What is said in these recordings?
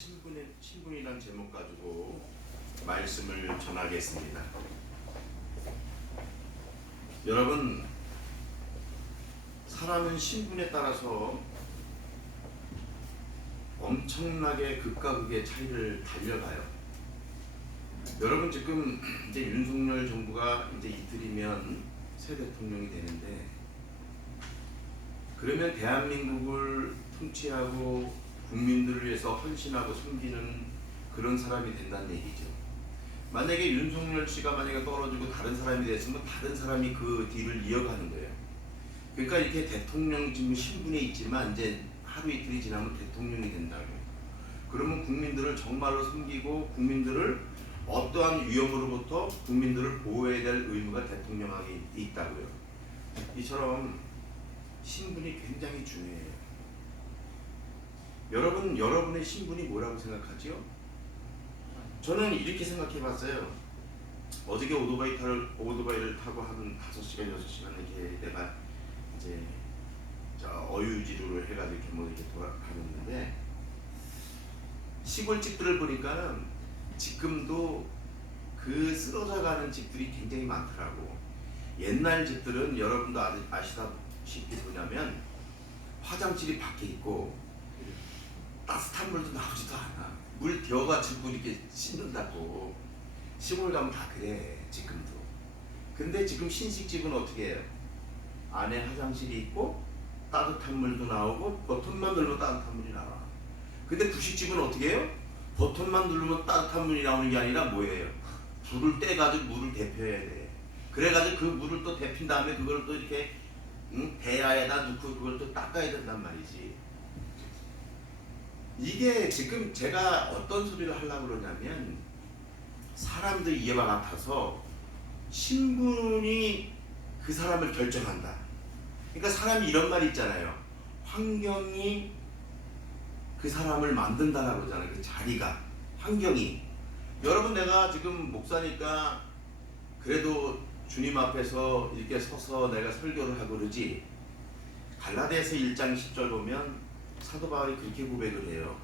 신분이란 제목 가지고 말씀을 전하겠습니다. 여러분, 사람은 신분에 따라서 엄청나게 극과 극의 차이를 달려가요. 여러분, 지금 이제 윤석열 정부가 이제 이틀이면 새 대통령이 되는데, 그러면 대한민국을 통치하고 국민들을 위해서 헌신하고 섬기는 그런 사람이 된다는 얘기죠. 만약에 윤석열 씨가 만약에 떨어지고 다른 사람이 됐으면 다른 사람이 그 뒤를 이어가는 거예요. 그러니까 이렇게 대통령 지금 신분에 있지만 이제 하루 이틀이 지나면 대통령이 된다고. 그러면 국민들을 정말로 섬기고 국민들을 어떠한 위험으로부터 국민들을 보호해야 될 의무가 대통령에게 있다고요. 이처럼 신분이 굉장히 중요해요. 여러분의 신분이 뭐라고 생각하죠? 저는 이렇게 생각해 봤어요. 어저께 오토바이를 타고 한 5시간, 6시간 이렇게 내가 이제 어유지로를 해가지고 이렇게 이렇게 돌아가는데, 시골집들을 보니까는 지금도 그 쓰러져 가는 집들이 굉장히 많더라고. 옛날 집들은 여러분도 아시다시피 뭐냐면 화장실이 밖에 있고 따뜻한 물도 나오지도 않아. 물 데워가지고 이렇게 씻는다고. 시골 가면 다 그래, 지금도. 근데 지금 신식집은 어떻게 해요? 안에 화장실이 있고 따뜻한 물도 나오고 버튼만 누르면 따뜻한 물이 나와. 근데 구식집은 어떻게 해요? 버튼만 누르면 따뜻한 물이 나오는 게 아니라 뭐예요? 불을 떼가지고 물을 데펴야 돼. 그래가지고 그 물을 또 데핀 다음에 그걸 또 이렇게 대야에다 넣고 그걸 또 닦아야 된단 말이지. 이게 지금 제가 어떤 소리를 하려고 그러냐면, 사람들이 이해와 같아서 신분이 그 사람을 결정한다. 그러니까 사람이 이런 말이 있잖아요. 환경이 그 사람을 만든다라고 그러잖아요. 그 자리가, 환경이. 여러분, 내가 지금 목사니까 그래도 주님 앞에서 이렇게 서서 내가 설교를 하고 그러지. 갈라디아서 1장 10절 보면 사도 바울이 그렇게 고백을 해요.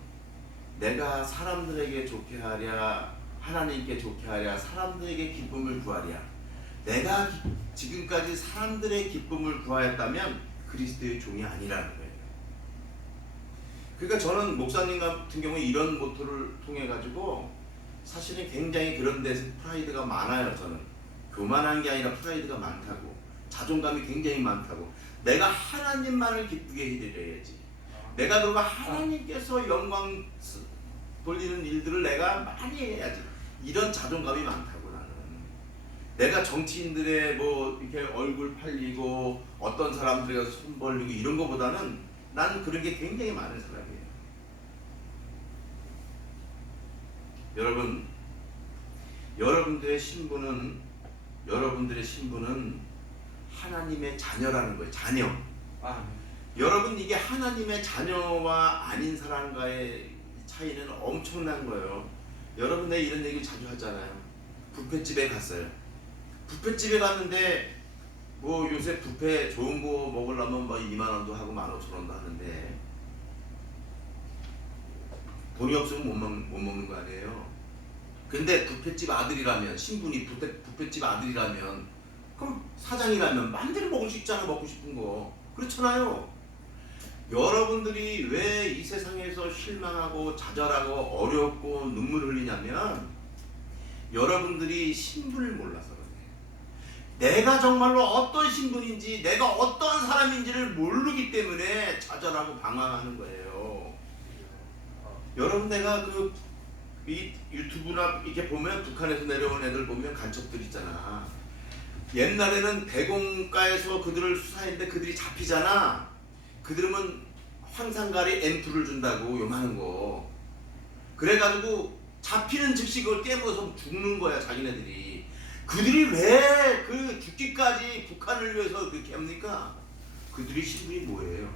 내가 사람들에게 좋게 하랴, 하나님께 좋게 하랴, 사람들에게 기쁨을 구하랴. 내가 지금까지 사람들의 기쁨을 구하였다면 그리스도의 종이 아니라는 거예요. 그러니까 저는 목사님 같은 경우에 이런 모토를 통해 가지고 사실은 굉장히 그런 데서 프라이드가 많아요. 저는 교만한 게 아니라 프라이드가 많다고, 자존감이 굉장히 많다고. 내가 하나님만을 기쁘게 해드려야지. 내가 그러면 하나님께서 영광 돌리는 일들을 내가 많이 해야지. 이런 자존감이 많다고. 나는 내가 정치인들의 뭐 이렇게 얼굴 팔리고 어떤 사람들에게 손 벌리고 이런 거보다는 나는 그런 게 굉장히 많은 사람이에요. 여러분, 여러분들의 신분은 하나님의 자녀라는 거예요. 자녀. 여러분, 이게 하나님의 자녀와 아닌 사람과의 차이는 엄청난 거예요. 여러분, 내가 이런 얘기 자주 하잖아요. 뷔페집에 갔어요. 뷔페집에 갔는데 뭐 요새 뷔페 좋은 거 먹으려면 뭐 2만 원도 하고 15,000원도 하는데 돈이 없으면 못 먹는 거 아니에요. 근데 뷔페집 아들이라면, 신분이 뷔페집 아들이라면, 그럼 사장이라면 마음대로 먹을 수 있잖아. 먹고 싶은 거. 그렇잖아요. 여러분들이 왜 이 세상에서 실망하고 좌절하고 어렵고 눈물 흘리냐면, 여러분들이 신분을 몰라서 그래요. 내가 정말로 어떤 신분인지, 내가 어떤 사람인지를 모르기 때문에 좌절하고 방황하는 거예요. 여러분, 내가 이 유튜브나 이렇게 보면 북한에서 내려온 애들 보면 간첩들 있잖아. 옛날에는 대공가에서 그들을 수사했는데 그들이 잡히잖아. 그들은 황산가리 앰플을 준다고, 요만한 거. 그래가지고 잡히는 즉시 그걸 깨물어서 죽는 거야, 자기네들이. 그들이 왜 그 죽기까지 북한을 위해서 그렇게 합니까? 그들이 신분이 뭐예요?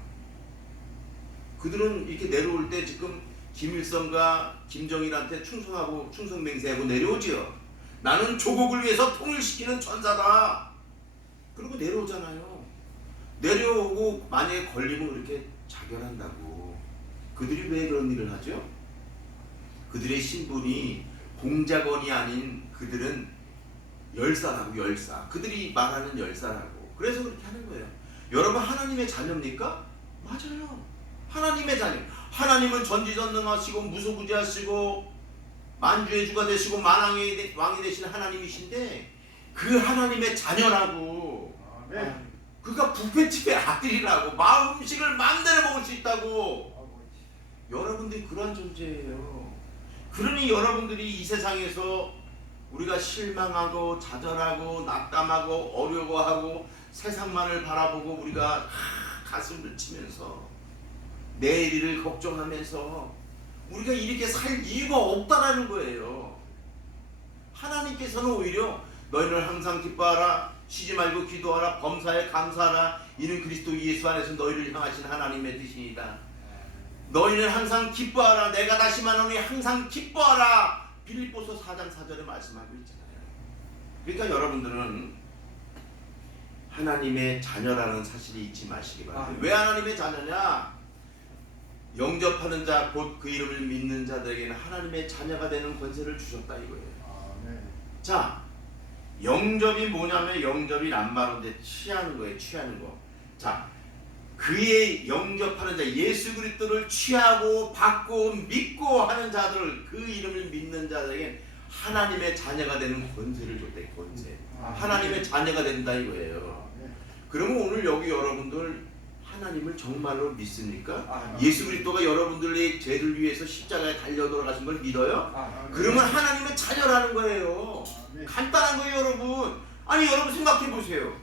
그들은 이렇게 내려올 때 지금 김일성과 김정일한테 충성하고 충성맹세하고 내려오지요. 나는 조국을 위해서 통일시키는 천사다. 그리고 내려오잖아요. 내려오고 만약에 걸리면 그렇게 자결한다고. 그들이 왜 그런 일을 하죠? 그들의 신분이 공작원이 아닌 그들은 열사라고, 열사. 그들이 말하는 열사라고. 그래서 그렇게 하는 거예요. 여러분 하나님의 자녀입니까? 맞아요. 하나님의 자녀. 하나님은 전지전능하시고 무소부지하시고 만주의 주가 되시고 만왕의 왕이 되신 하나님이신데 그 하나님의 자녀라고. 그가 뷔페집의 아들이라고. 음식을 마음대로 먹을 수 있다고. 여러분들이 그런 존재예요. 그러니 여러분들이 이 세상에서 우리가 실망하고 좌절하고 낙담하고 어려워하고 세상만을 바라보고 우리가 가슴을 치면서 내일을 걱정하면서 우리가 이렇게 살 이유가 없다라는 거예요. 하나님께서는 오히려 너희는 항상 기뻐하라, 쉬지 말고 기도하라, 범사에 감사하라, 이는 그리스도 예수 안에서 너희를 향하신 하나님의 뜻이니이다. 너희는 항상 기뻐하라, 내가 다시 말하노니 항상 기뻐하라. 빌립보서 4장 4절에 말씀하고 있잖아요. 그러니까 여러분들은 하나님의 자녀라는 사실을 잊지 마시기 바랍니다. 왜 하나님의 자녀냐? 영접하는 자 곧 그 이름을 믿는 자들에게는 하나님의 자녀가 되는 권세를 주셨다 이거예요. 자, 영접이 뭐냐면 영접이 남바로인데 취하는 거예요. 취하는 거. 자, 그의 영접하는 자, 예수 그리스도를 취하고 받고 믿고 하는 자들, 그 이름을 믿는 자들에게 하나님의 자녀가 되는 권세를 줬대. 권세. 하나님의 자녀가 된다 이거예요. 그러면 오늘 여기 여러분들 하나님을 정말로 믿습니까? 예수 그리스도가 여러분들의 죄를 위해서 십자가에 달려 돌아가신 걸 믿어요? 그러면 하나님의 자녀라는 거예요. 간단한 거예요, 여러분. 아니, 여러분 생각해 보세요.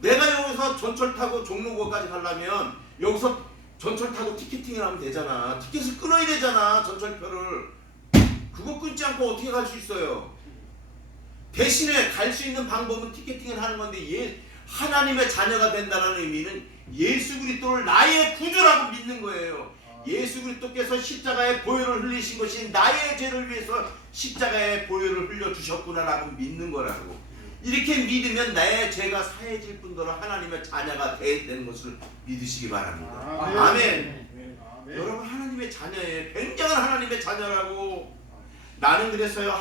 내가 여기서 전철 타고 종로구까지 가려면 여기서 전철 타고 티켓팅을 하면 되잖아. 티켓을 끊어야 되잖아, 전철표를. 그거 끊지 않고 어떻게 갈 수 있어요? 대신에 갈 수 있는 방법은 티켓팅을 하는 건데, 하나님의 자녀가 된다는 의미는 예수 그리스도를 나의 구주라고 믿는 거예요. 예수 그리스도께서 십자가의 보혈을 흘리신 것이 나의 죄를 위해서 십자가의 보혈을 흘려 주셨구나라고 믿는 거라고. 이렇게 믿으면 나의 죄가 사해질 뿐더러 하나님의 자녀가 되는 것을 믿으시기 바랍니다. 아멘. 여러분 하나님의 자녀예요. 굉장한 하나님의 자녀라고. 나는 그랬어요.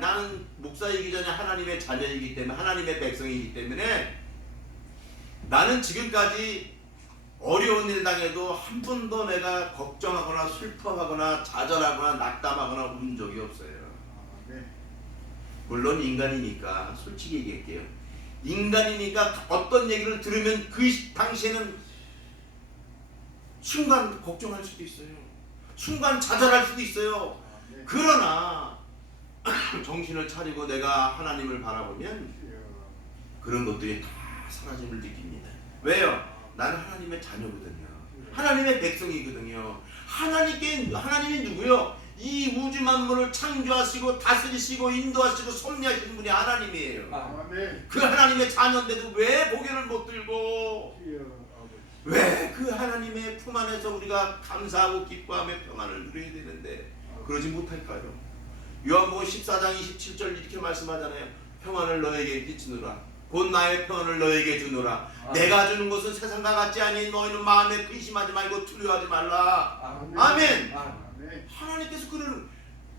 나는 목사이기 전에 하나님의 자녀이기 때문에, 하나님의 백성이기 때문에 나는 지금까지 어려운 일 당해도 한 번도 내가 걱정하거나 슬퍼하거나 좌절하거나 낙담하거나 운 적이 없어요. 물론 인간이니까 솔직히 얘기할게요. 인간이니까 어떤 얘기를 들으면 그 당시에는 순간 걱정할 수도 있어요. 순간 좌절할 수도 있어요. 그러나 정신을 차리고 내가 하나님을 바라보면 그런 것들이 다 사라짐을 느낍니다. 왜요? 나는 하나님의 자녀거든요. 하나님의 백성이거든요. 하나님이 누구요? 이 우주 만물을 창조하시고 다스리시고 인도하시고 섭리하시는 분이 하나님이에요. 그 하나님의 자녀인데도 왜 고개를 못 들고, 왜 그 하나님의 품 안에서 우리가 감사하고 기뻐하며 평안을 누려야 되는데 그러지 못할까요? 요한복음 14장 27절 이렇게 말씀하잖아요. 평안을 너에게 끼치노라. 곧 나의 평안을 너에게 주노라. 내가 주는 것은 세상과 같지 아니 너희는 마음에 근심하지 말고 두려워하지 말라. 아멘. 하나님께서 그런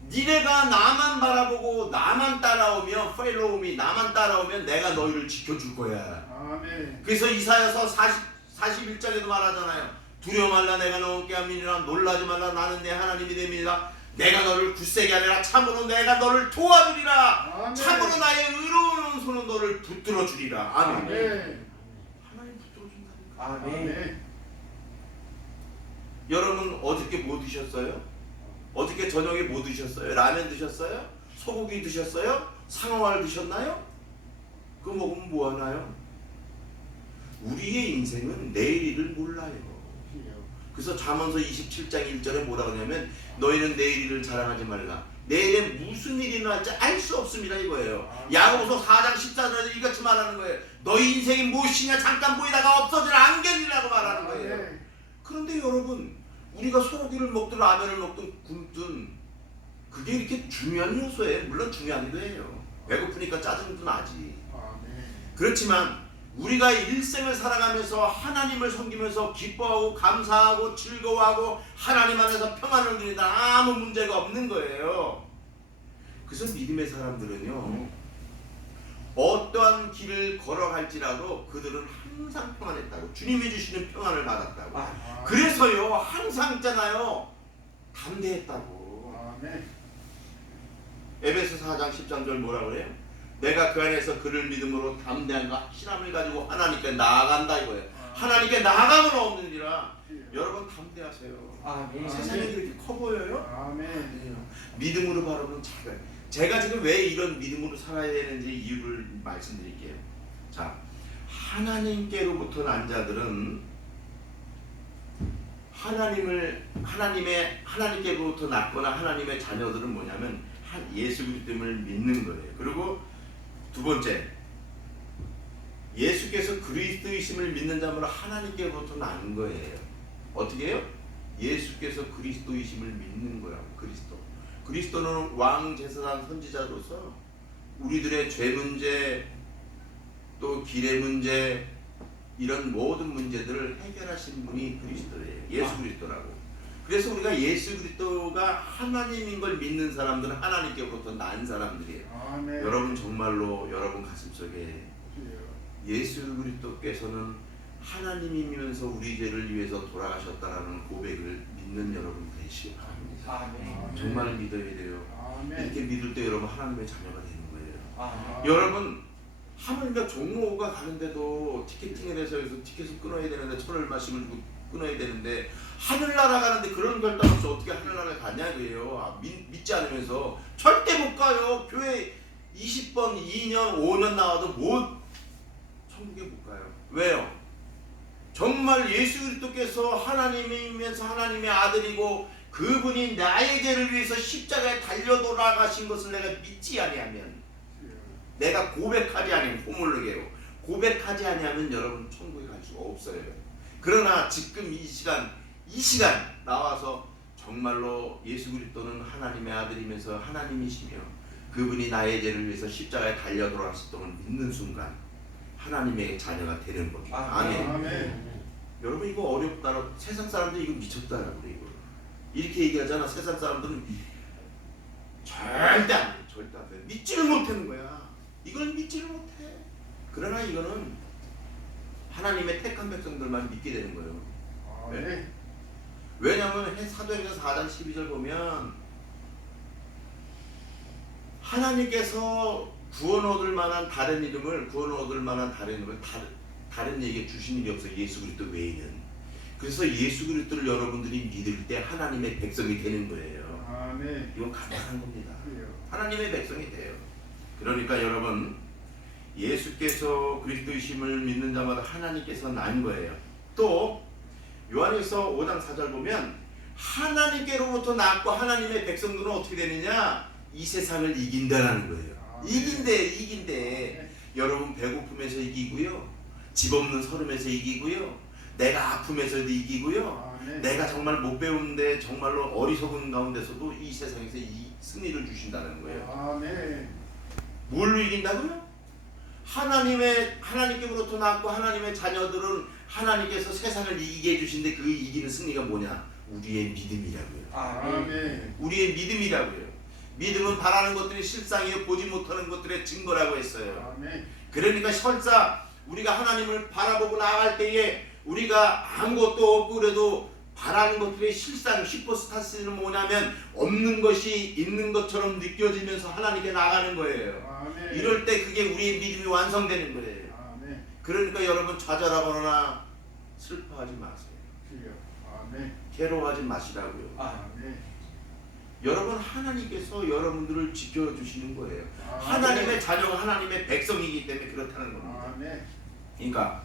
니네가 나만 바라보고 나만 따라오면 팔로우 미, 나만 따라오면 내가 너희를 지켜줄 거야. 그래서 이사야서 41장에도 말하잖아요. 두려워 말라, 내가 너와 함께 함이니라. 놀라지 말라, 나는 내 하나님이 됨이니라. 내가 너를 굳세게 하리라. 참으로 내가 너를 도와주리라. 참으로 나의 의로운 손은 너를 붙들어 주리라. 아멘. 하나님 붙들어 준다니까. 아멘. 여러분 어저께 뭐 드셨어요? 어저께 저녁에 뭐 드셨어요? 라면 드셨어요? 소고기 드셨어요? 상어알 드셨나요? 그거 먹으면 뭐 하나요? 우리의 인생은 내일을 몰라요. 그래서 잠언서 27장 1절에 뭐라고 하냐면 너희는 내일 일을 자랑하지 말라. 내일에 무슨 일이 일어날지 알 수 없습니다 이거예요. 야고보서 4장 14절에 이같이 말하는 거예요. 너희 인생이 무엇이냐 잠깐 보이다가 없어질 안개이라고 말하는 거예요. 그런데 여러분 우리가 소고기를 먹든 라면을 먹든 굶든 그게 이렇게 중요한 요소예요. 물론 중요하기도 해요. 배고프니까 짜증도 나지. 그렇지만 우리가 일생을 살아가면서 하나님을 섬기면서 기뻐하고 감사하고 즐거워하고 하나님 안에서 평안을 누린다 아무 문제가 없는 거예요. 그래서 믿음의 사람들은요, 어떠한 길을 걸어갈지라도 그들은 항상 평안했다고, 주님이 주시는 평안을 받았다고. 그래서요 항상 있잖아요, 담대했다고. 에베소 4장 13절 뭐라 그래요? 내가 그 안에서 그를 믿음으로 담대함과 확신함을 가지고 하나님께 나아간다 이거예요. 하나님께 나아가면 없느니라. 여러분 담대하세요. 세상이 그렇게 커 보여요? 믿음으로 바라보면 작아요. 제가 지금 왜 이런 믿음으로 살아야 되는지 이유를 말씀드릴게요. 자, 하나님께로부터 난 자들은 하나님께로부터 났거나 하나님의 자녀들은 뭐냐면 예수 그리스도를 믿는 거예요. 그리고 두 번째, 예수께서 그리스도이심을 믿는 자면 하나님께로부터 나는 거예요. 어떻게 해요? 예수께서 그리스도이심을 믿는 거라고. 그리스도는 왕 제사장 선지자로서 우리들의 죄 문제, 또 길의 문제, 이런 모든 문제들을 해결하신 분이 그리스도예요. 예수 그리스도라고. 그래서 우리가 예수 그리스도가 하나님인 걸 믿는 사람들은 하나님께로부터 난 사람들이에요. 여러분 정말로 여러분 가슴속에 예수 그리스도께서는 하나님이면서 우리 죄를 위해서 돌아가셨다라는 고백을 믿는 여러분 되시기 바랍니다. 정말 믿어야 돼요. 이렇게 믿을 때 여러분 하나님의 자녀가 되는 거예요. 여러분 하물며 종로가 가는데도 티켓팅을 해서 티켓을 끊어야 되는데 1,000얼마씩을 주고 끊어야 되는데 하늘나라 가는데 그런 결단 없이 어떻게 하늘나라를 가냐 그래요. 믿지 않으면서 절대 못 가요. 교회 20번, 2년, 5년 나와도 천국에 못 가요. 왜요? 정말 예수 그리스도께서 하나님이면서 하나님의 아들이고 그분이 나의 죄를 위해서 십자가에 달려 돌아가신 것을 내가 믿지 아니하면, 내가 고백하지 아니하면, 호물르게요, 고백하지 아니하면 여러분 천국에 갈 수가 없어요. 그러나 지금 이 시간 나와서 정말로 예수 그리스도는 하나님의 아들이면서 하나님이시며 그분이 나의 죄를 위해서 십자가에 달려 돌아가셨던 걸 믿는 순간 하나님의 자녀가 되는 겁니다. 아멘. 여러분 이거 어렵다. 세상 사람들이 이거 미쳤다라고 그래. 이렇게 얘기하잖아. 세상 사람들은 절대 안 돼. 절대 안 돼. 믿지를 못하는 거야. 이걸 믿지를 못해. 그러나 이거는 하나님의 택한 백성들만 믿게 되는 거예요. 네? 왜냐하면 사도행전 4장 12절 보면 하나님께서 구원 얻을 만한 다른 이름을 다른 얘기에 주신 일이 없어요. 예수 그리스도 외에는. 그래서 예수 그리스도를 여러분들이 믿을 때 하나님의 백성이 되는 거예요. 이건 가능한 겁니다. 하나님의 백성이 돼요. 그러니까 여러분 예수께서 그리스도이심을 믿는 자마다 하나님께서 난 거예요. 또 요한일서 5장 4절 보면 하나님께로부터 났고 하나님의 백성들은 어떻게 되느냐? 이 세상을 이긴다라는 거예요. 이긴대. 여러분 배고픔에서 이기고요, 집 없는 서름에서 이기고요, 내가 아픔에서도 이기고요, 내가 정말 못 배우는데 정말로 어리석은 가운데서도 이 세상에서 이 승리를 주신다는 거예요. 뭘로 이긴다고요? 하나님께로부터 났고 하나님의 자녀들은 하나님께서 세상을 이기게 해주신데 그 이기는 승리가 뭐냐? 우리의 믿음이라고요. 우리의 믿음이라고요. 믿음은 바라는 것들이 실상이요 보지 못하는 것들의 증거라고 했어요. 그러니까 설사 우리가 하나님을 바라보고 나아갈 때에 우리가 아무것도 없고 그래도 바라는 것들의 실상 슈퍼스타스는 뭐냐면 없는 것이 있는 것처럼 느껴지면서 하나님께 나가는 거예요. 이럴 때 그게 우리의 믿음이 완성되는 거예요. 그러니까 여러분 좌절하거나 슬퍼하지 마세요. 괴로워하지 마시라고요. 여러분 하나님께서 여러분들을 지켜주시는 거예요. 하나님의 자녀가 하나님의 백성이기 때문에 그렇다는 겁니다. 그러니까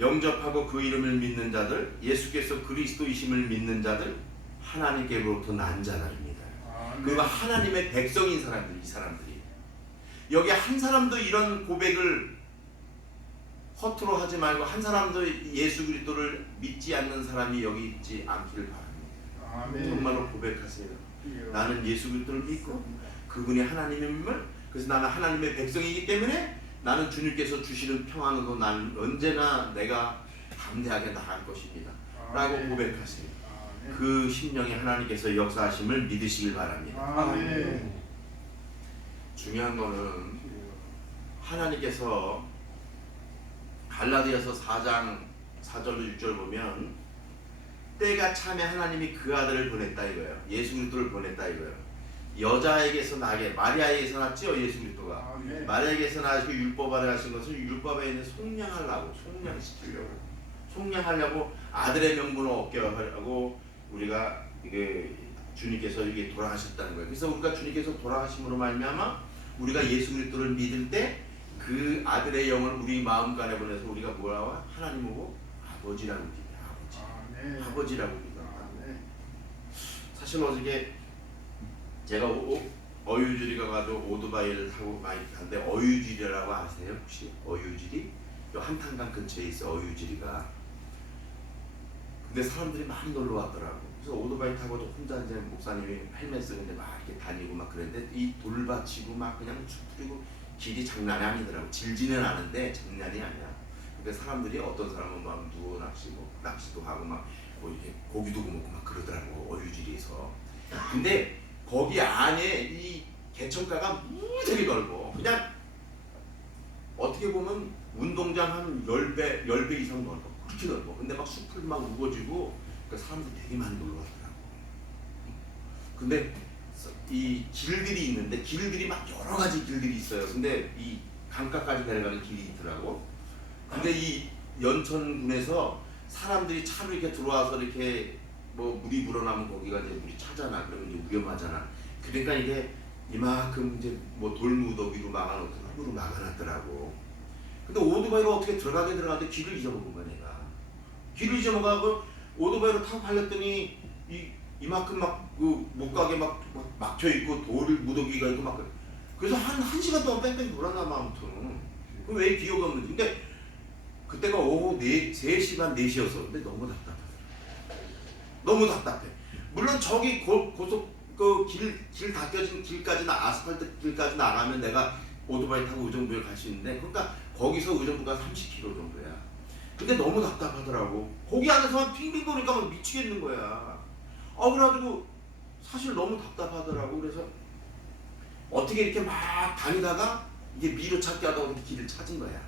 영접하고 그 이름을 믿는 자들, 예수께서 그리스도이심을 믿는 자들, 하나님께로부터 난 자들입니다. 그리고 하나님의 백성인 사람들, 이 사람들이 여기 한 사람도 이런 고백을 허투루 하지 말고 한 사람도 예수 그리스도를 믿지 않는 사람이 여기 있지 않기를 바랍니다. 정말로 고백하세요. 나는 예수 그리스도를 믿고 그분이 하나님임을, 그래서 나는 하나님의 백성이기 때문에 나는 주님께서 주시는 평안으로 나는 언제나 내가 담대하게 나갈 것입니다. 라고 고백하세요. 그 심령에 하나님께서 역사하심을 믿으시길 바랍니다. 중요한 거는 하나님께서 갈라디아서 4장 4절로 6절 보면 때가 참에 하나님이 그 아들을 보냈다 이거예요. 예수 그리스도를 보냈다 이거예요. 여자에게서 나게 마리아에게서 났죠. 예수 그리스도가 마리아에게서 나시고 율법 아래 하신 것을 율법에 있는 속량하려고 속량하려고 아들의 명분을 얻게 하려고 우리가 이게 주님께서 이게 돌아가셨다는 거예요. 그래서 우리가 주님께서 돌아가심으로 말미암아 우리가 예수 그리스도를 믿을 때 그 아들의 영을 우리 마음간에 보내서 우리가 뭐라고 하나님 보고 아버지라고 믿어요. 아버지라고 믿어요. 사실 어저께 제가 어유지리 가가지고 오토바이를 타고 많이 갔는데 어유지리라고 아세요? 혹시 어유지리? 한탄강 근처에 있어 어유지리가. 근데 사람들이 많이 놀러 왔더라고. 그래서 오토바이 타고 혼자 이제 목사님이 헬멧 쓰는데 막 이렇게 다니고 막 그랬는데 이 돌받치고 막 그냥 그리고 길이 장난이 아니더라고. 질지는 않은데 장난이 아니야. 그러니까 사람들이 어떤 사람은 막 누워 낚시도 하고 막 뭐 이렇게 고기도 먹고 막 그러더라고 어유지리에서. 근데 거기 안에 이 개천가가 무지하게 넓어. 그냥 어떻게 보면 운동장 한 10배 이상 넓어. 그렇게 넓어. 근데 막 숲을 막 우거지고 그러니까 사람들이 되게 많이 놀러 왔더라고. 근데 이 길들이 있는데 길들이 막 여러 가지 길들이 있어요. 근데 이 강가까지 내려가는 길이 있더라고. 근데 이 연천군에서 사람들이 차로 이렇게 들어와서 이렇게 뭐 물이 불어나면 거기가 이제 물이 차잖아. 그러면 이제 위험하잖아. 그러니까 이게 이만큼 이제 뭐 돌무더기로 막아놓고 흙으로 막아놨더라고. 근데 오토바이로 어떻게 들어가는데 길을 잊어먹은 거야 내가. 길을 잊어먹어가고 오토바이로 타고 갈렸더니 이만큼 막 그 못 가게 막 막혀 있고 돌 무더기가 있고 막 그래서 한 시간 동안 뺑뺑 돌아나 아무튼. 그 왜 기억이 없는지. 근데 그때가 오후 3시 반 4시였어. 근데 너무 답답하더라. 너무 답답해. 물론 저기 고속 그 길 닦여진 길까지 아스팔트 길까지 나가면 내가 오토바이 타고 의정부에 갈 수 있는데 그러니까 거기서 의정부가 30km 정도야. 근데 너무 답답하더라고. 거기 안에서 빙빙 도니까 막 미치겠는 거야. 그래가지고 사실 너무 답답하더라고. 그래서 어떻게 이렇게 막 다니다가 이게 미로 찾기 하다가 길을 찾은 거야.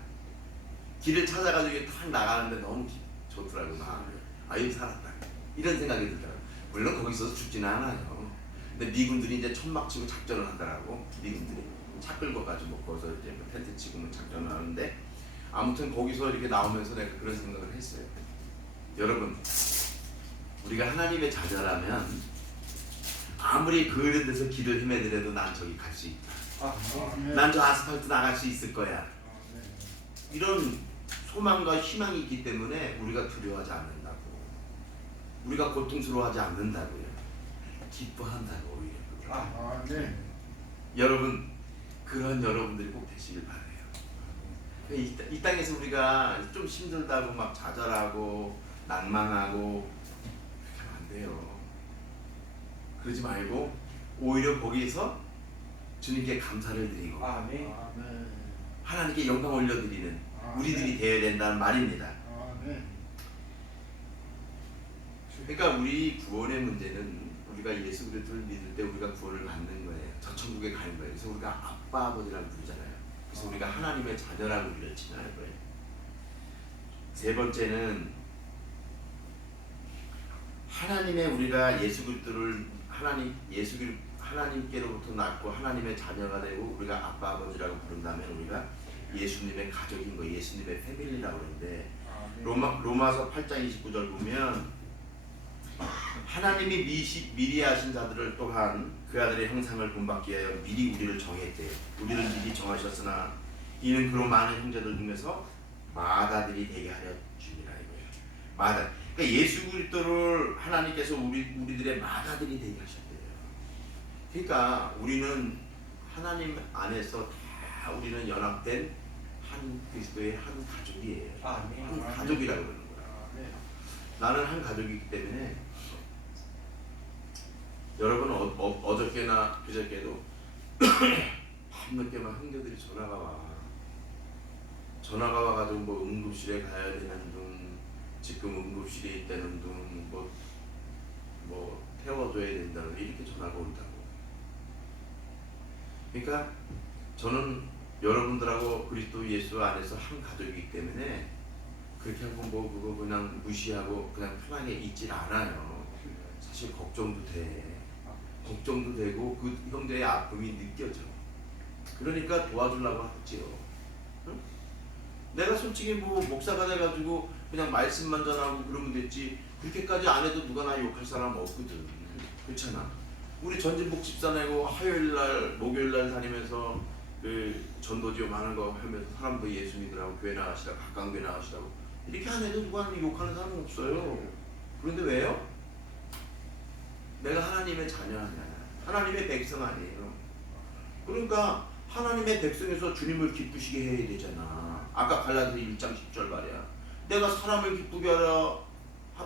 길을 찾아가지고 탁 나가는데 너무 좋더라고. 여기 살았다. 이런 생각이 들더라고. 물론 거기 있어서 죽지는 않아요. 근데 미군들이 이제 천막 치고 작전을 하더라고. 미군들이 차 끌고 가지고 거기서 이제 텐트 치고 작전을 하는데 아무튼 거기서 이렇게 나오면서 내가 그런 생각을 했어요. 여러분, 우리가 하나님의 자녀라면 아무리 그런 데서 길을 헤매더라도 난 저기 갈 수 있다. 난 저 아스팔트 나갈 수 있을 거야. 이런 소망과 희망이 있기 때문에 우리가 두려워하지 않는다고. 우리가 고통스러워하지 않는다고요. 기뻐한다고 오히려. 여러분, 그런 여러분들이 꼭 되시길 바라요. 이 땅에서 우리가 좀 힘들다고 막 좌절하고 낭망하고 그렇게 하면 안 돼요. 그러지 말고 오히려 거기에서 주님께 감사를 드리고 하나님께 영광 올려드리는 우리들이 되어야 된다는 말입니다. 그러니까 우리 구원의 문제는 우리가 예수 그리스도를 믿을 때 우리가 구원을 받는 거예요. 저 천국에 가는 거예요. 그래서 우리가 아빠 아버지라고 부르잖아요. 그래서 우리가 하나님의 자녀라고 우리를 칭하는 거예요. 세 번째는 하나님의 우리가 예수 그리스도를 하나님께로부터 낳고 하나님의 자녀가 되고 우리가 아빠 아버지라고 부른다면 우리가 예수님의 가족인 거예요. 예수님의 패밀리라고 그러는데 로마서 8장 29절 보면 하나님이 미리 하신 자들을 또한 그 아들의 형상을 본받기 위하여 미리 우리를 정했대요. 우리를 미리 정하셨으나 이는 그로 많은 형제들 중에서 마다들이 되게 하려 주니라 이거예요. 마다. 그러니까 예수 그리스도를 하나님께서 우리들의 마다들이 되게 하셨대요. 그러니까 우리는 하나님 안에서 다 우리는 연합된 한 그리스도의 한 가족이에요. 한 가족이라고 그러는 거야. 나는 한 가족이기 때문에 여러분 어저께나 그저께도 밤늦게 막 형제들이 전화가 와. 전화가 와가지고 뭐 응급실에 가야 되는 둥, 지금 응급실에 있다는 둥, 뭐 태워줘야 된다는 이렇게 전화가 온다고. 그러니까 저는 여러분들하고 그리스도 예수 안에서 한 가족이기 때문에 그렇게 하고 뭐 그거 그냥 무시하고 그냥 편하게 있질 않아요. 사실 걱정도 돼. 걱정도 되고 그 형제의 아픔이 느껴져. 그러니까 도와주려고 하지요. 응? 내가 솔직히 뭐 목사가 돼가지고 그냥 말씀만 전하고 그러면 됐지 그렇게까지 안 해도 누가 나 욕할 사람 없거든. 그렇잖아. 우리 전진복 집사내고 화요일날 목요일날 다니면서 그 전도지요 많은 거 하면서 사람도 예수 믿으라고 교회 나가시라고 각광교회 나가시라고 이렇게 안 해도 누가 욕하는 사람은 없어요. 그런데 왜요? 내가 하나님의 자녀 아니야. 하나님의 백성 아니에요. 그러니까 하나님의 백성에서 주님을 기쁘시게 해야 되잖아. 아까 갈라디아 1장 10절 말이야. 내가 사람을 기쁘게 하랴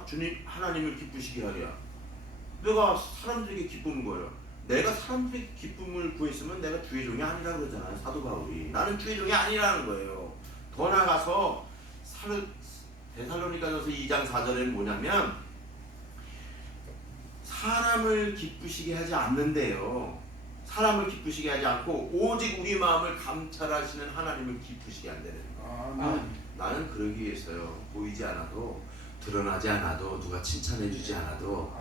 주님 하나님을 기쁘시게 하랴. 내가 사람들에게 기쁨을 구해요. 내가 사람들에게 기쁨을 구했으면 내가 주의 종이 아니라 그러잖아요. 사도 바울이. 나는 주의 종이 아니라는 거예요. 더 나가서 데살로니가전서 2장 4절에는 뭐냐면 사람을 기쁘시게 하지 않는데요. 사람을 기쁘시게 하지 않고 오직 우리 마음을 감찰하시는 하나님을 기쁘시게 한다는 거예요. 나는 그러기 위해서요. 보이지 않아도 드러나지 않아도 누가 칭찬해주지 않아도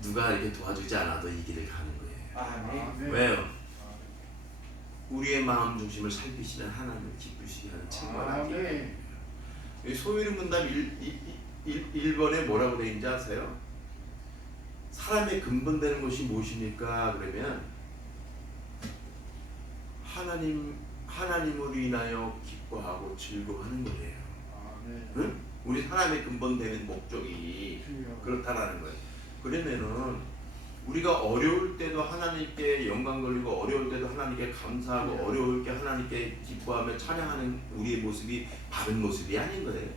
누가 이렇게 도와주지 않아도 이 길을 가는 거예요. 왜요? 우리의 마음 중심을 살피시는 하나님을 기쁘시게 하는 책망하기. 소위르 문답 1번에 뭐라고 되어 있는지 아세요? 사람의 근본되는 것이 무엇입니까? 그러면 하나님으로 인하여 기뻐하고 즐거워하는 거예요. 응? 우리 사람의 근본되는 목적이 그렇다라는 거예요. 그러면은 우리가 어려울 때도 하나님께 영광 돌리고 어려울 때도 하나님께 감사하고 어려울 때 하나님께 기뻐하며 찬양하는 우리의 모습이 바른 모습이 아닌 거예요.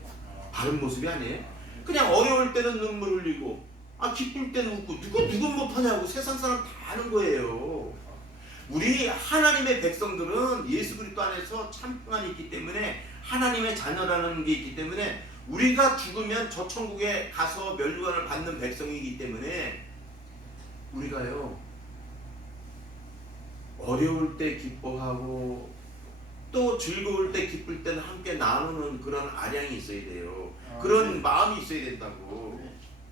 바른 모습이 아니에요. 그냥 어려울 때는 눈물 흘리고 기쁠 때는 웃고 누군 못하냐고 세상 사람 다 아는 거예요. 우리 하나님의 백성들은 예수 그리스도 안에서 참평안이 있기 때문에 하나님의 자녀라는 게 있기 때문에 우리가 죽으면 저 천국에 가서 멸류관을 받는 백성이기 때문에 우리가요 어려울 때 기뻐하고 또 즐거울 때 기쁠 때는 함께 나누는 그런 아량이 있어야 돼요. 그런 마음이 있어야 된다고.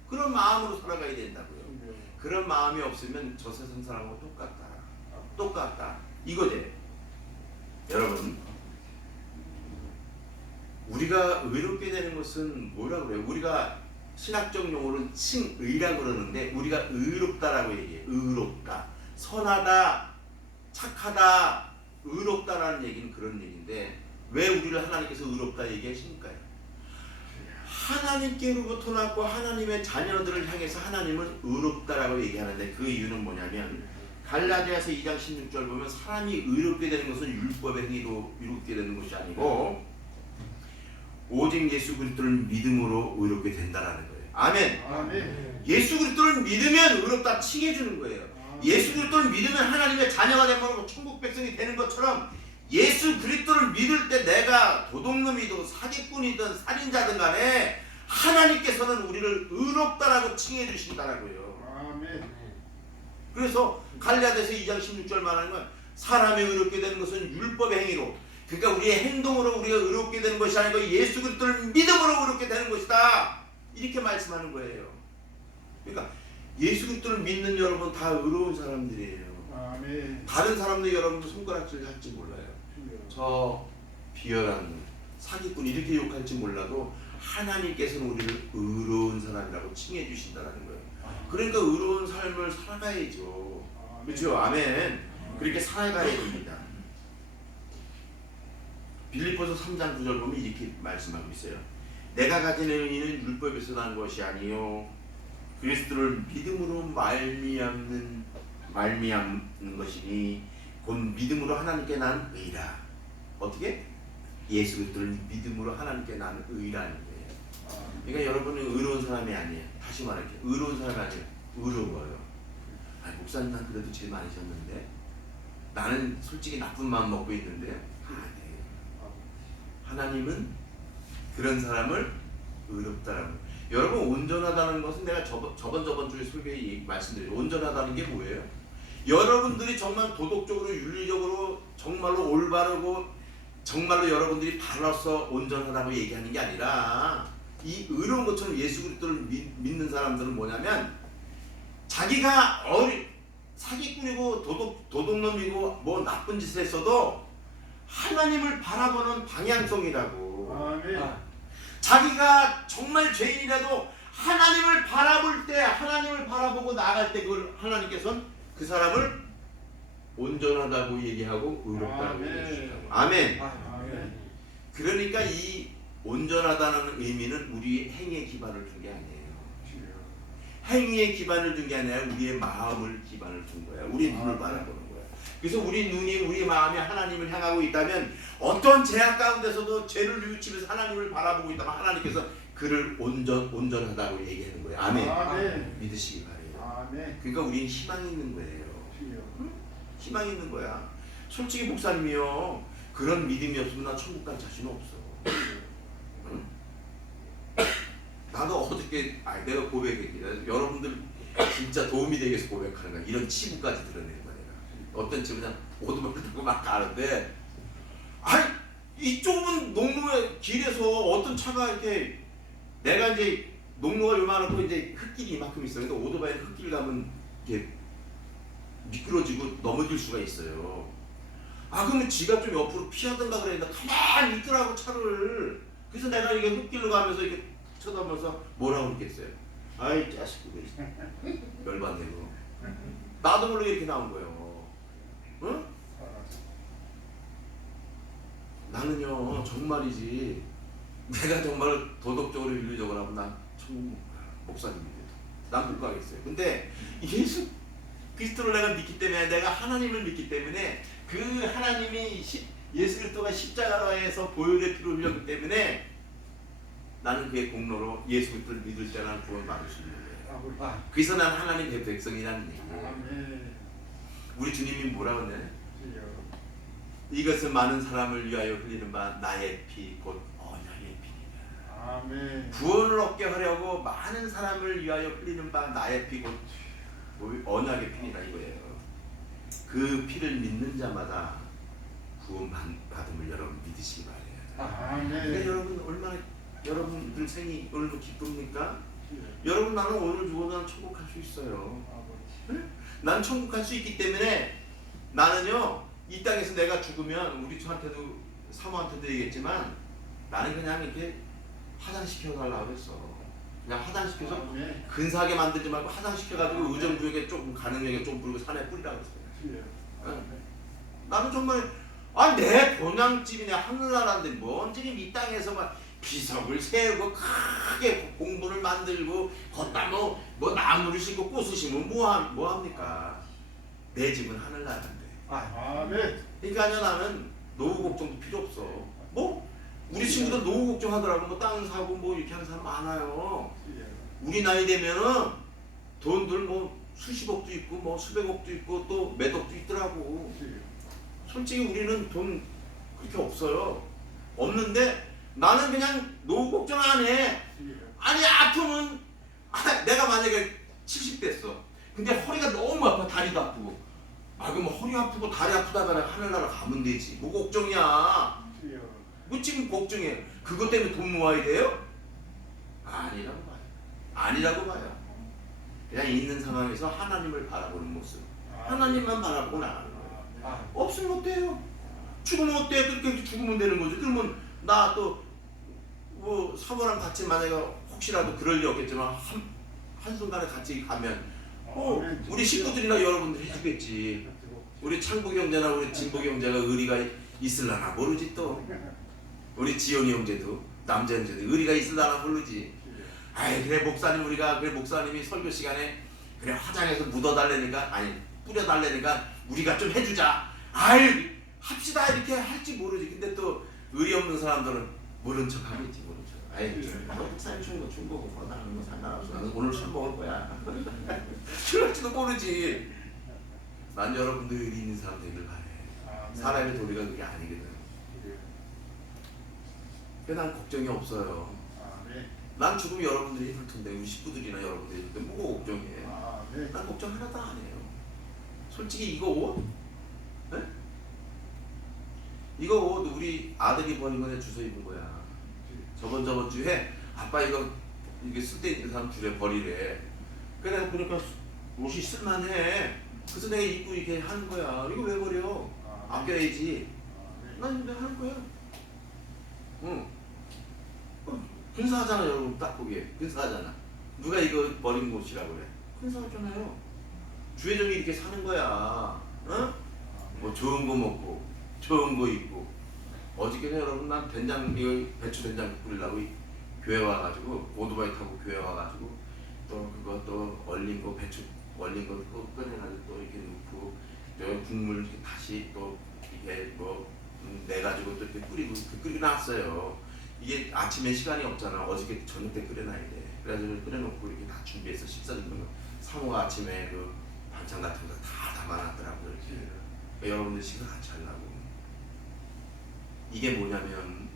그런 마음으로 살아가야 된다고요. 그런 마음이 없으면 저 세상 사람하고 똑같다 이거지. 여러분 우리가 의롭게 되는 것은 뭐라고 그래요? 우리가 신학적 용어로는 칭의라고 그러는데 우리가 의롭다라고 얘기해요. 의롭다, 선하다, 착하다, 의롭다라는 얘기는 그런 얘기인데 왜 우리를 하나님께서 의롭다 얘기하십니까요? 하나님께로부터 났고 하나님의 자녀들을 향해서 하나님을 의롭다라고 얘기하는데 그 이유는 뭐냐면 갈라디아서 2장 16절 보면 사람이 의롭게 되는 것은 율법의 행위로 의롭게 되는 것이 아니고 오직 예수 그리스도를 믿음으로 의롭게 된다라는 거예요. 아멘. 예수 그리스도를 믿으면 의롭다 칭해주는 거예요. 예수 그리스도를 믿으면 하나님의 자녀가 되면 천국 백성이 되는 것처럼 예수 그리스도를 믿을 때 내가 도둑놈이든 사기꾼이든 살인자든 간에 하나님께서는 우리를 의롭다라고 칭해 주신다라고요. 아멘. 그래서 갈라디아서 2장 16절 말하는 건 사람이 의롭게 되는 것은 율법의 행위로 그러니까 우리의 행동으로 우리가 의롭게 되는 것이 아니고 예수 그리스도를 믿음으로 의롭게 되는 것이다. 이렇게 말씀하는 거예요. 그러니까 예수 그리스도를 믿는 여러분 다 의로운 사람들이에요. 아멘. 다른 사람들 여러분도 손가락질 할지 몰라요. 저 비열한 사기꾼 이렇게 욕할지 몰라도 하나님께서는 우리를 의로운 사람이라고 칭해 주신다는 거예요. 그러니까 의로운 삶을 살아가야죠. 그렇죠? 아멘. 그렇게 살아가야 됩니다. 빌립보서 3장 9절 보면 이렇게 말씀하고 있어요. 내가 가진 의는 율법에서 난 것이 아니요 그리스도를 믿음으로 말미암는 것이니 곧 믿음으로 하나님께 난 의라. 어떻게? 예수 그리스도를 믿음으로 하나님께 난 의라는 거예요. 그러니까 여러분은 의로운 사람이 아니에요. 다시 말할게요. 의로운 사람이 아니에요. 의로워요. 목사님 난 그래도 제일 많이 졌는데 나는 솔직히 나쁜 마음 먹고 있는데 하나님은 그런 사람을 의롭다라고. 여러분, 온전하다는 것은 내가 저번 주에 설교에 말씀드렸죠. 온전하다는 게 뭐예요? 여러분들이 정말 도덕적으로 윤리적으로 정말로 올바르고 정말로 여러분들이 바로서 온전하다고 얘기하는 게 아니라, 이 의로운 것처럼 예수 그리스도를 믿는 사람들은 뭐냐면 자기가 사기꾼이고 도둑놈이고 뭐 나쁜 짓을 했어도 하나님을 바라보는 방향성이라고. 자기가 정말 죄인이라도 하나님을 바라볼 때, 하나님을 바라보고 나아갈 때 그걸 하나님께서는 그 사람을 온전하다고 얘기하고 의롭다고 얘기해주신다고. 아멘. 그러니까 이 온전하다는 의미는 우리의 행위에 기반을 둔 게 아니에요. 행위에 기반을 둔 게 아니라 우리의 마음을 기반을 둔 거야. 우리 눈을 바라보는 거야. 그래서 우리 눈이, 우리 마음이 하나님을 향하고 있다면, 어떤 제약 가운데서도 죄를 뉘우치면서 하나님을 바라보고 있다면 하나님께서 그를 온전하다고 얘기하는 거예요. 아멘. 믿으시기 바래요. 그러니까 우리는 희망이 있는 거예요. 응? 희망이 있는 거야. 솔직히 목사님이요, 그런 믿음이 없으면 나 천국 갈 자신 없어. 응? 나도 어저께 내가 고백했기, 여러분들 진짜 도움이 되기 위해서 고백하는 거야. 이런 치부까지 드러내는 거야. 내가 어떤 치부, 그냥 오두막을 타고 막 가는데, 이 좁은 농로의 길에서 어떤 차가 이렇게, 내가 이제 농로가 요만하고 이제 흙길이 이만큼 있어요. 근데 오토바이는 흙길 가면 이렇게 미끄러지고 넘어질 수가 있어요. 그러면 지가 좀 옆으로 피하던가 그랬는데 가만히 있더라고, 차를. 그래서 내가 이게 흙길로 가면서 이렇게 쳐다보면서 뭐라고 그랬겠어요? 아이 자식, 열받네요. 나도 모르게 이렇게 나온 거예요. 응? 나는요, 정말이지, 내가 정말 도덕적으로 윤리적으로 하면 난 천국 목사님입니다. 난 못 가겠어요. 근데 예수 그리스도를 내가 믿기 때문에, 내가 하나님을 믿기 때문에, 그 하나님이 예수 그리스도가 십자가에서 보혈의 피를 흘렸기 때문에 나는 그의 공로로 예수 그리스도를 믿을 때 나는 구원받을 수 있는 거예요. 그래서 난 하나님의 백성이라는 얘기예요. 우리 주님이 뭐라고 했냐? 이것은 많은 사람을 위하여 흘리는 바 나의 피 곧 언약의 피니라. 아멘. 구원을 얻게 하려고 많은 사람을 위하여 흘리는 바 나의 피 곧 언약의 피니라 이거예요. 그 피를 믿는 자마다 구원 받음을 여러분 믿으시기 바래요. 아멘. 그러니까 여러분 얼마나 여러분들 생이 오늘도 기쁩니까? 여러분, 나는 오늘 죽어도 난 천국 갈 수 있어요. 응? 난 천국 갈 수 있기 때문에 나는요, 이 땅에서 내가 죽으면 우리 저한테도 사모한테도 얘기했지만, 나는 그냥 이렇게 화장시켜달라고 했어. 그냥 화장시켜서 근사하게 만들지 말고 화장시켜가지고 의정부역에 조금 가능하게 좀 뿌리고 산에 뿌리라고 했어요. 응? 나는 정말 내 본향집이네 하늘나라인데 뭔 지금 이 땅에서 막 비석을 세우고 크게 공분을 만들고 걷다 뭐 나무를 심고 꽃을 심으면 뭐합니까? 내 집은 하늘나라인데. 그러니까 나는 노후 걱정도 필요 없어. 뭐 우리 친구들 노후 걱정하더라고. 뭐 땅 사고 뭐 이렇게 하는 사람 많아요. 우리 나이 되면은 돈들 뭐 수십억도 있고 뭐 수백억도 있고 또 몇 억도 있더라고. 솔직히 우리는 돈 그렇게 없어요. 없는데 나는 그냥 노후 걱정 안 해. 아프면 내가 만약에 70 됐어. 근데 허리가 너무 아파. 다리도 아프고. 그럼 허리 아프고 다리 아프다가 하늘나라 가면 되지. 뭐 걱정이야. 뭐 지금 걱정해. 그것 때문에 돈 모아야 돼요? 아니라고 봐요. 그냥 있는 상황에서 하나님을 바라보는 모습. 하나님만 바라보고 나가는 거예요. 없으면 어때요? 죽으면 어때요? 그렇게 죽으면 되는 거죠. 그러면 나 또 뭐 사모랑 같이 만약에 혹시라도 그럴 리 없겠지만 한순간에 같이 가면 우리 식구들이나 여러분들이 해주겠지. 우리 창복 형제나 우리 진복 형제가 의리가 있을라나 모르지. 또 우리 지연이 형제도 남자 형제도 의리가 있을라나 모르지. 그래 목사님, 우리가 그래 목사님이 설교 시간에 그래 화장해서 묻어달래니까 뿌려달래니까 우리가 좀 해주자. 합시다 이렇게 할지 모르지. 근데 또 의리 없는 사람들은 모른 척 하겠지. 모른 척. 목사님 중고 나는 뭐 상관없어. 나는 오늘 술 먹을 거야. 그럴지도 모르지. 난 여러분들 의리 있는 사람 되길 바래. 사람의 도리가 그게 아니거든. 그래서 난 걱정이 없어요. 난 죽으면 여러분들이 힘들 텐데, 우리 식구들이나 여러분들이 힘들 텐데 뭐가 걱정해. 난 걱정 하나도 안 해요. 솔직히 이거 옷, 네? 이거 옷 우리 아들이 버린 거에 주워 입은 거야. 저번 주에 아빠 이게 쓸데있는 사람 주래 버리래. 그래 내가 보니까 옷이 쓸만해. 그래서 내가 입고 이렇게 하는 거야. 이거 왜 버려? 아껴야지. 난 이거 하는 거야. 응. 근사하잖아 여러분. 딱 보기에 근사하잖아. 누가 이거 버린 옷이라고 그래? 근사하잖아요. 주혜정이 이렇게 사는 거야. 응? 뭐 좋은 거 먹고 좋은 거 입고. 어저께는 여러분 난 된장 이거 배추 된장 끓이려고 교회 와가지고 오토바이 타고 교회 와가지고 또 그거 또 얼린 거 배추 얼린 거 꺼내가지고 또 이렇게 넣고 또 국물 이렇게 다시 또 이게 뭐 내가지고 또 이렇게 끓이고 놨어요. 이게 아침에 시간이 없잖아. 어저께 저녁 때 끓여놔야 돼. 그래가지고 끓여놓고 이렇게 다 준비해서 식사 준비는 사모가 아침에 그 반찬 같은 거 다 담아놨더라고요. 이렇게. 그러니까 여러분들 식사 같이 하려고. 이게 뭐냐면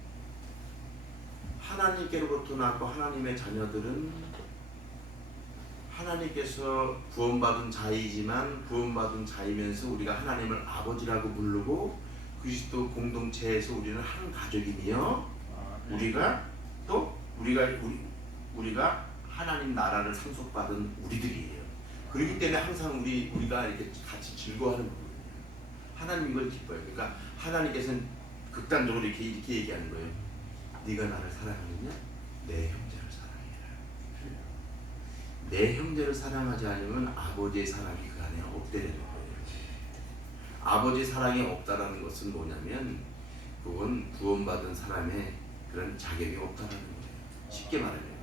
하나님께로부터 나왔고 하나님의 자녀들은 하나님께서 구원받은 자이지만 구원받은 자이면서 우리가 하나님을 아버지라고 부르고 그리스도 공동체에서 우리는 한 가족이며 우리가 하나님 나라를 상속받은 우리들이에요. 그렇기 때문에 항상 우리가 이렇게 같이 즐거워하는 거거든요. 하나님 이걸 기뻐요. 그러니까 하나님께서는 극단적으로 이렇게 얘기하는 거예요. 네가 나를 사랑하느냐? 내 형제를 사랑해라. 내 형제를 사랑하지 않으면 아버지의 사랑이 그 안에 없게 되는 거예요. 아버지의 사랑이 없다라는 것은 뭐냐면 그건 구원받은 사람의 그런 자격이 없다라는 거예요. 쉽게 말하면.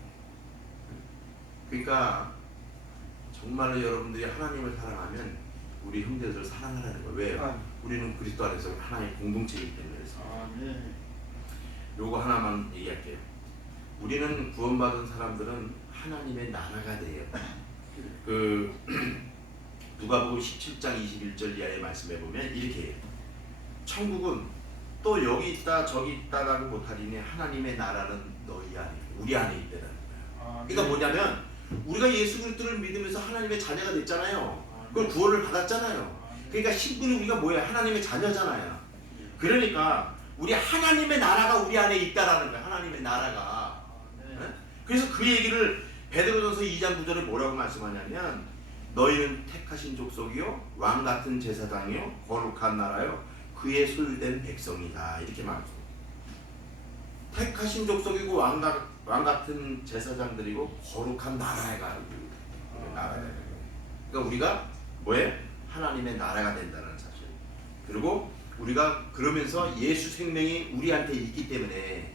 그러니까 정말로 여러분들이 하나님을 사랑하면 우리 형제들을 사랑하라는 거예요. 왜요? 우리는 그리스도 안에서 하나의 공동체이기 때문에. 요거 하나만 얘기할게요. 우리는 구원받은 사람들은 하나님의 나라가 돼요. 그 누가복음 17장 21절 이하의 말씀에 보면 이렇게 해요. 천국은 또 여기 있다 저기 있다라고 못하리니 하나님의 나라는 너희 안에 우리 안에 있다라는 거예요. 그러니까 뭐냐면 우리가 예수 그리스도를 믿으면서 하나님의 자녀가 됐잖아요. 그걸 구원을 받았잖아요. 그러니까 신분이 우리가 뭐야? 하나님의 자녀잖아요. 그러니까 우리 하나님의 나라가 우리 안에 있다라는 거야. 하나님의 나라가. 네? 그래서 그 얘기를 베드로전서 2장 9절에 뭐라고 말씀하냐면 너희는 택하신 족속이요 왕같은 제사장이요 거룩한 나라요 그의 소유된 백성이다. 이렇게 말해요. 택하신 족속이고 왕같은 제사장들이고 거룩한 나라가 그러니까 우리가 뭐예요? 하나님의 나라가 된다는 사실. 그리고 우리가 그러면서 예수 생명이 우리한테 있기 때문에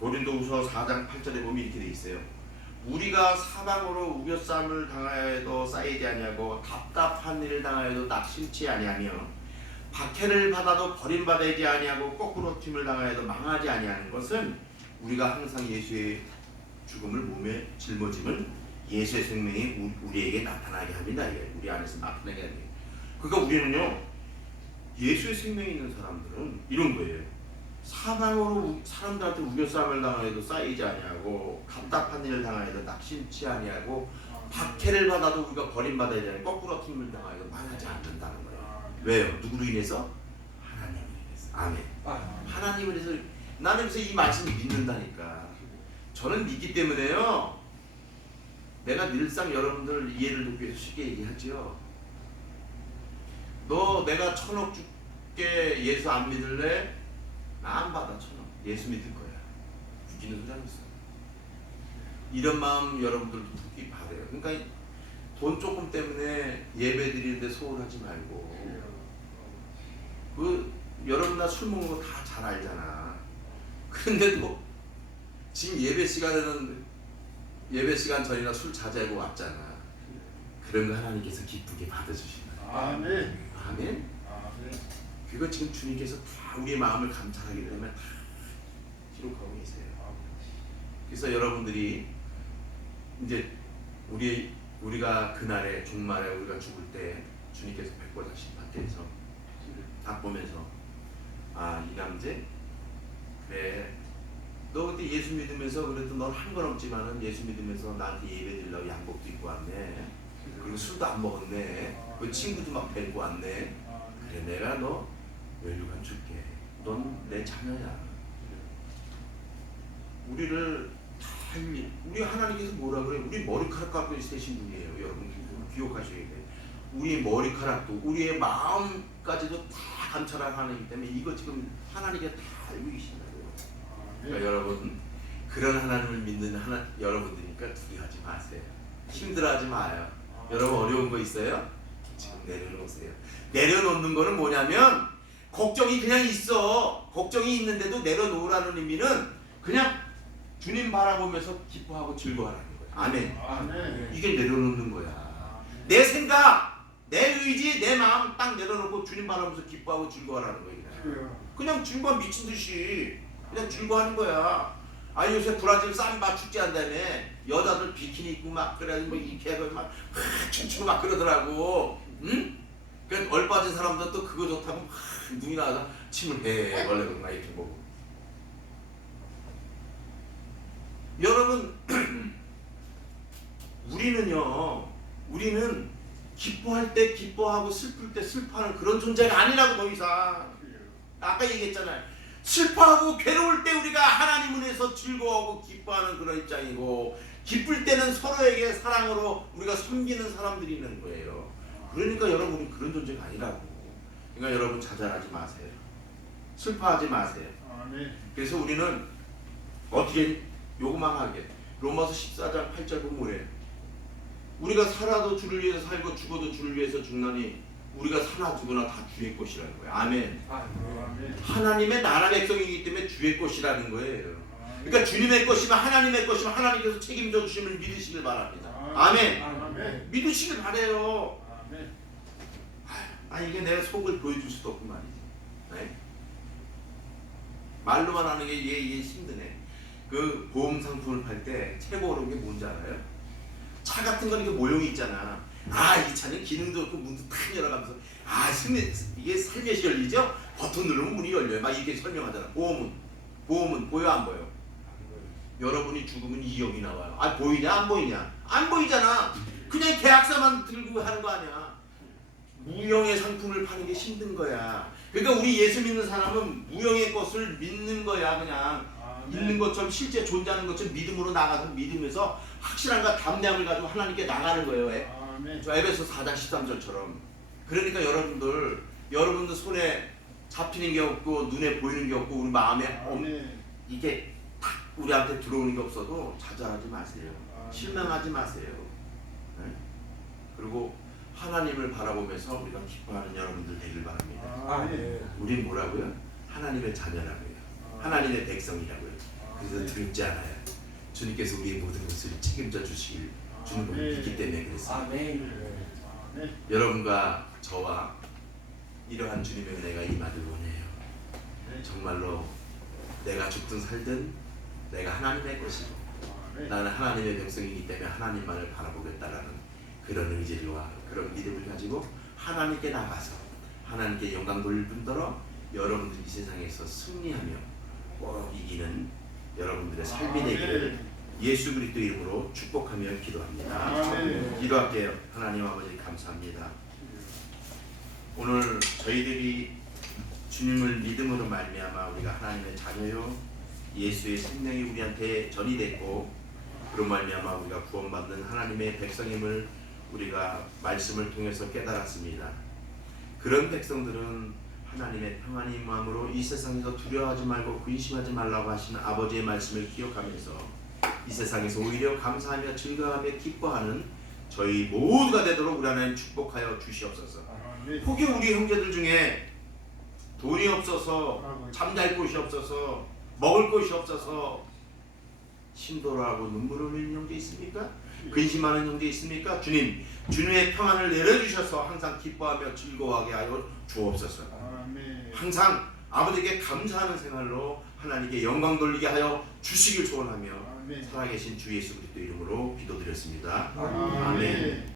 고린도후서 4장 8절에 보면 이렇게 돼 있어요. 우리가 사방으로 우겨쌈을 당하여도 쌓이지 아니하고 답답한 일을 당하여도 낙심치 아니하며 박해를 받아도 버림받지 아니하고 거꾸로 튀임을 당하여도 망하지 아니하는 것은 우리가 항상 예수의 죽음을 몸에 짊어짐을 예수의 생명이 우리에게 나타나게 합니다. 우리 안에서 나타나게 합니다. 그러니까 우리는요 예수의 생명이 있는 사람들은 이런 거예요. 사방으로 사람들한테 우겨싸움을 당하여도 쌓이지 아니하고 답답한 일을 당하여도 낙심치 아니하고 박해를 받아도 우리가 버림받아야 되는 거꾸로 튀임을 당하여도 망하지 않는다는 거예요. 왜요? 누구로 인해서? 하나님으로 인해서. 아멘. 하나님을 위해서 나는 그래서 이 말씀을 믿는다니까. 저는 믿기 때문에요. 내가 늘상 여러분들 이해를 돕기 위해서 쉽게 얘기하죠. 너 내가 1,000억 줄게 예수 안 믿을래? 나 안 받아 1,000억. 예수 믿을 거야. 웃기는 소리 하면서. 이런 마음 여러분들도 듣기 바래요. 그러니까 돈 조금 때문에 예배 드리는데 소홀하지 말고. 여러분 나 술 먹는 거 다 잘 알잖아. 그런데도 지금 예배 시간 전이나 술 자제하고 왔잖아. 그런 거 하나님께서 기쁘게 받아주시는 거예요. 아멘. 아멘. 그거 지금 주님께서 다 우리의 마음을 감찰하게 되면 다 기록하고 계세요. 그래서 여러분들이 이제 우리가 그날에 종말에 우리가 죽을 때 주님께서 백보자신 밖에서 딱 보면서 아 이남재? 그래 너 그때 예수 믿으면서 그래도 넌 한 건 없지만은 예수 믿으면서 나한테 예배 드리려고 양복도 입고 왔네. 그리고 술도 안 먹었네. 그 친구도 막 데리고 왔네. 그래 내가 너 멸류관 줄게. 넌 내 자녀야. 우리를 다 우리 하나님께서 뭐라 그래? 우리 머리카락 갖고 세신 분이에요. 여러분 기억하셔야 돼요. 우리의 머리카락도 우리의 마음까지도 다 감찰하는 하나님이기 때문에 이거 지금 하나님께 다 알고 계신다고요. 그러니까 여러분 그런 하나님을 믿는 여러분들이니까 두려워하지 마세요. 힘들어하지 마요. 여러분 어려운 거 있어요? 지금 내려놓으세요. 내려놓는 거는 뭐냐면 걱정이 그냥 있어. 걱정이 있는데도 내려놓으라는 의미는 그냥 주님 바라보면서 기뻐하고 즐거워하는 거예요. 아멘. 아멘. 이게 내려놓는 거야. 내 생각, 내 의지, 내 마음 딱 내려놓고 주님 바라보면서 기뻐하고 즐거워하는 거예요. 그냥 즐거워 미친 듯이 그냥 즐거워하는 거야. 아니 요새 브라질 삼바 축제 한다며 여자들 비키니 입고 막 그래가지고 뭐 이렇게 하고 막 춤추고 막 그러더라고. 응? 그 얼빠진 사람들 또 그거 좋다고 막 눈이 나와서 침을 해 원래 그런가 이렇게 보고. 여러분 우리는 기뻐할 때 기뻐하고 슬플 때 슬퍼하는 그런 존재가 아니라고. 더 이상 아까 얘기했잖아요. 슬퍼하고 괴로울 때 우리가 하나님 은혜에서 즐거워하고 기뻐하는 그런 입장이고, 기쁠 때는 서로에게 사랑으로 우리가 섬기는 사람들이 있는 거예요. 그러니까 여러분이 그런 존재가 아니라고. 그러니까 여러분 좌절하지 마세요. 슬퍼하지 마세요. 그래서 우리는 어떻게 요것만 하게. 로마서 14장 8절 보면 뭐래? 우리가 살아도 주를 위해서 살고 죽어도 주를 위해서 죽나니 우리가 사나 죽으나 다 주의 것이라는 거예요. 아멘. 하나님의 나라 백성이기 때문에 주의 것이라는 거예요. 그러니까 주님의 것이면 하나님의 것이면 하나님께서 책임져 주심을 믿으시길 바랍니다. 아멘. 믿으시길 바래요. 아니 이게 내가 속을 보여줄 수도 없고 말이지. 네? 말로만 하는 게 이게 힘드네. 그 보험 상품을 팔 때 최고 어려운 게 뭔지 알아요? 차 같은 거는 모형이 있잖아. 이 차는 기능도 없고 문도 탁 열어가면서 이게 살며시 열리죠? 버튼 누르면 문이 열려요. 막 이렇게 설명하잖아. 보험은 보여 안 보여? 여러분이 죽으면 이형이 나와요. 보이냐 안 보이냐? 안 보이잖아. 그냥 계약서만 들고 하는 거 아니야. 무형의 상품을 파는 게 힘든 거야. 그러니까 우리 예수 믿는 사람은 무형의 것을 믿는 거야. 그냥 있는 것처럼 실제 존재하는 것처럼 믿음으로 나가서 믿으면서 확실함과 담대함을 가지고 하나님께 나가는 거예요. 저 에베소 4장 13절처럼. 그러니까 여러분들 손에 잡히는 게 없고 눈에 보이는 게 없고 우리 마음에 이게 탁 우리한테 들어오는 게 없어도 좌절하지 마세요. 실망하지 마세요. 네? 그리고 하나님을 바라보면서 우리가 기뻐하는 여러분들 되길 바랍니다. 우린 뭐라고요? 하나님의 자녀라고요. 하나님의 백성이라고요. 그래서 두렵지 않아요. 주님께서 우리의 모든 것을 책임져 주시길 주님을 믿기 때문에 그랬습니다. 여러분과 저와 이러한 주님의 은혜가 임하길 원해요. 정말로 내가 죽든 살든 내가 하나님의 것이고 나는 하나님의 백성이기 때문에 하나님만을 바라보겠다라는 그런 의지와 그런 믿음을 가지고 하나님께 나가서 하나님께 영광 돌릴 뿐더러 여러분들이 이 세상에서 승리하며 꼭 이기는 여러분들의 삶이 되기를 예수 그리스도 이름으로 축복하며 기도합니다. 기도할게요. 하나님 아버지 감사합니다. 오늘 저희들이 주님을 믿음으로 말미암아 우리가 하나님의 자녀요 예수의 생명이 우리한테 전이 됐고 그로 말미암아 우리가 구원받는 하나님의 백성임을 우리가 말씀을 통해서 깨달았습니다. 그런 백성들은 하나님의 평안이 마음으로 이 세상에서 두려워하지 말고 근심하지 말라고 하시는 아버지의 말씀을 기억하면서 이 세상에서 오히려 감사하며 즐거워하며 기뻐하는 저희 모두가 되도록 우리 하나님 축복하여 주시옵소서. 혹여 우리 형제들 중에 돈이 없어서 잠잘 곳이 없어서 먹을 곳이 없어서 힘들어하고 눈물 흘리는 형제 있습니까? 근심하는 형제 있습니까? 주님의 평안을 내려주셔서 항상 기뻐하며 즐거워하게 하여 주옵소서. 항상 아버지께 감사하는 생활로 하나님께 영광 돌리게 하여 주시길 소원하며 살아계신 주 예수 그리스도 이름으로 기도드렸습니다. 아멘.